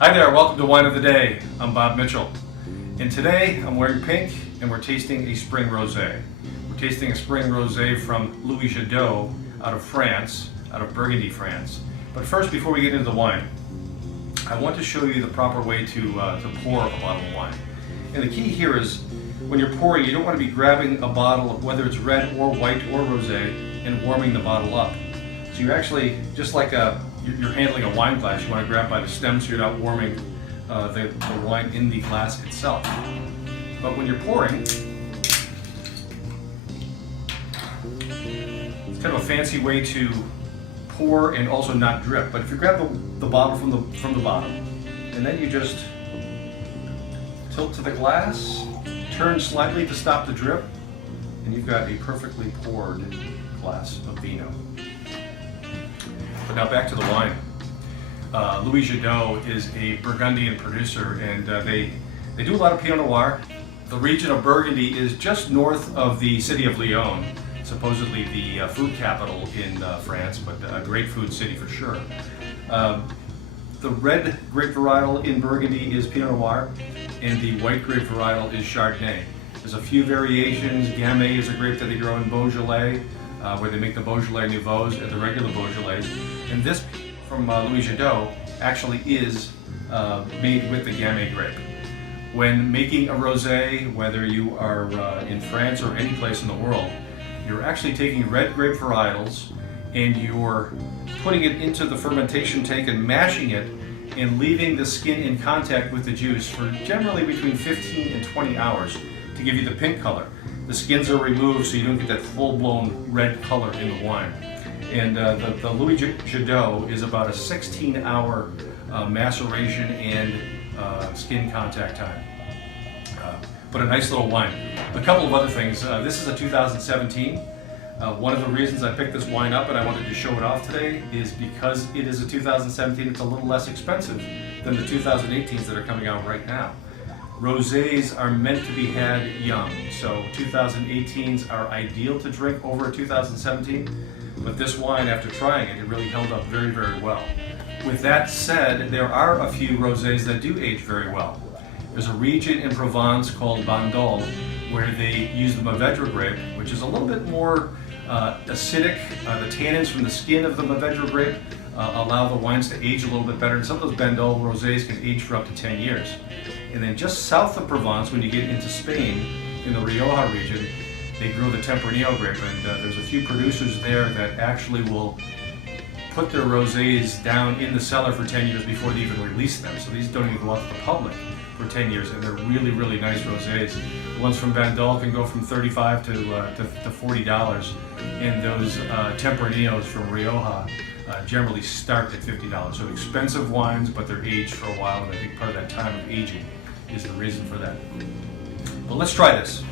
Hi there, welcome to Wine of the Day. I'm Bob Mitchell. And today I'm wearing pink and we're tasting a spring rosé. We're tasting a spring rosé from Louis Jadot out of France, out of Burgundy, France. But first, before we get into the wine, I want to show you the proper way to pour a bottle of wine. And the key here is when you're pouring, you don't want to be grabbing a bottle, whether it's red or white or rosé, and warming the bottle up. So you're actually, just like you're handling a wine glass, you want to grab by the stem so you're not warming the wine in the glass itself. But when you're pouring, it's kind of a fancy way to pour and also not drip. But if you grab the bottle from the bottom, and then you just tilt to the glass, turn slightly to stop the drip, and you've got a perfectly poured glass of vino. But now back to the wine. Louis Jadot is a Burgundian producer, and they do a lot of Pinot Noir. The region of Burgundy is just north of the city of Lyon, supposedly the food capital in France, but a great food city for sure. The red grape varietal in Burgundy is Pinot Noir, and the white grape varietal is Chardonnay. There's a few variations. Gamay is a grape that they grow in Beaujolais, where they make the Beaujolais Nouveaux and the regular Beaujolais. And this from Louis Jadot actually is made with the Gamay grape. When making a rosé, whether you are in France or any place in the world, you're actually taking red grape varietals and you're putting it into the fermentation tank and mashing it and leaving the skin in contact with the juice for generally between 15 and 20 hours to give you the pink color. The skins are removed so you don't get that full-blown red color in the wine. And the Louis Jadot is about a 16-hour maceration and skin contact time. But a nice little wine. A couple of other things. This is a 2017. One of the reasons I picked this wine up and I wanted to show it off today is because it is a 2017, it's a little less expensive than the 2018s that are coming out right now. Rosés are meant to be had young, so 2018s are ideal to drink over a 2017, but this wine, after trying it, it really held up very, very well. With that said, there are a few rosés that do age very well. There's a region in Provence called Bandol where they use the Mourvedre grape, which is a little bit more acidic. The tannins from the skin of the Mourvedre grape allow the wines to age a little bit better. And some of those Bandol rosés can age for up to 10 years. And then just south of Provence, when you get into Spain, in the Rioja region, they grow the Tempranillo grape. And there's a few producers there that actually will put their rosés down in the cellar for 10 years before they even release them. So these don't even go out to the public for 10 years, and they're really, really nice rosés. The ones from Bandol can go from $35 to $40, and those Tempranillos from Rioja generally start at $50. So expensive wines, but they're aged for a while, and I think part of that time of aging is the reason for that. But let's try this.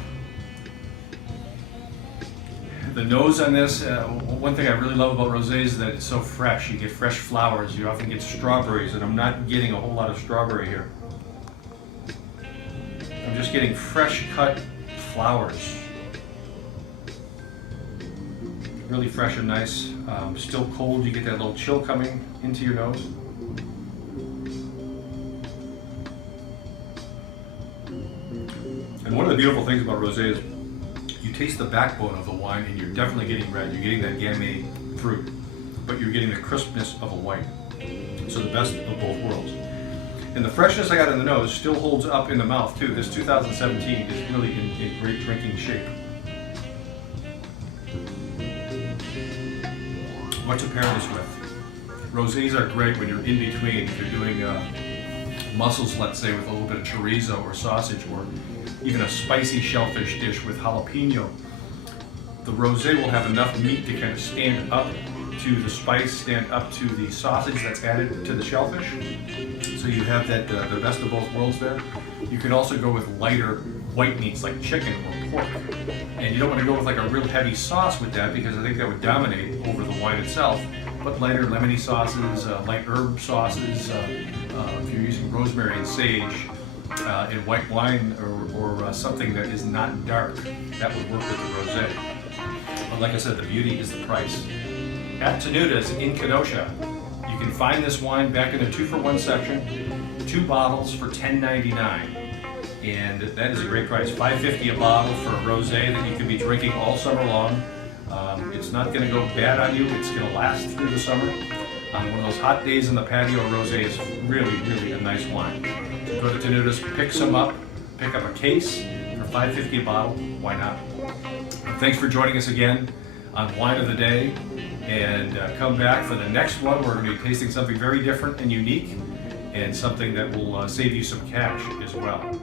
The nose on this, one thing I really love about rosés is that it's so fresh. You get fresh flowers, you often get strawberries, and I'm not getting a whole lot of strawberry here. I'm just getting fresh cut flowers. Really fresh and nice. Still cold, you get that little chill coming into your nose. And one of the beautiful things about rosé is you taste the backbone of the wine and you're definitely getting red. You're getting that Gamay fruit, but you're getting the crispness of a white. So the best of both worlds. And the freshness I got in the nose still holds up in the mouth too. This 2017 is really in great drinking shape. What to pair this with? Rosés are great when you're in between. If you're doing mussels, let's say, with a little bit of chorizo or sausage, or even a spicy shellfish dish with jalapeno. The rosé will have enough meat to kind of stand up to the spice, stand up to the sausage that's added to the shellfish. So you have that the best of both worlds there. You can also go with lighter white meats like chicken or pork. And you don't want to go with like a real heavy sauce with that because I think that would dominate over the wine itself. But lighter lemony sauces, light herb sauces, if you're using rosemary and sage in white wine or something that is not dark, that would work with the rosé. But like I said, the beauty is the price. At Tenuta's in Kenosha, you can find this wine back in the 2-for-1 section, 2 bottles for $10.99. And that is a great price, $5.50 a bottle for a rosé that you can be drinking all summer long. It's not going to go bad on you. It's going to last through the summer. On one of those hot days in the patio, rosé is really, really a nice wine. So go to Tenutas, pick some up, pick up a case for $5.50 a bottle. Why not? Thanks for joining us again on Wine of the Day. And come back for the next one. We're going to be tasting something very different and unique, and something that will save you some cash as well.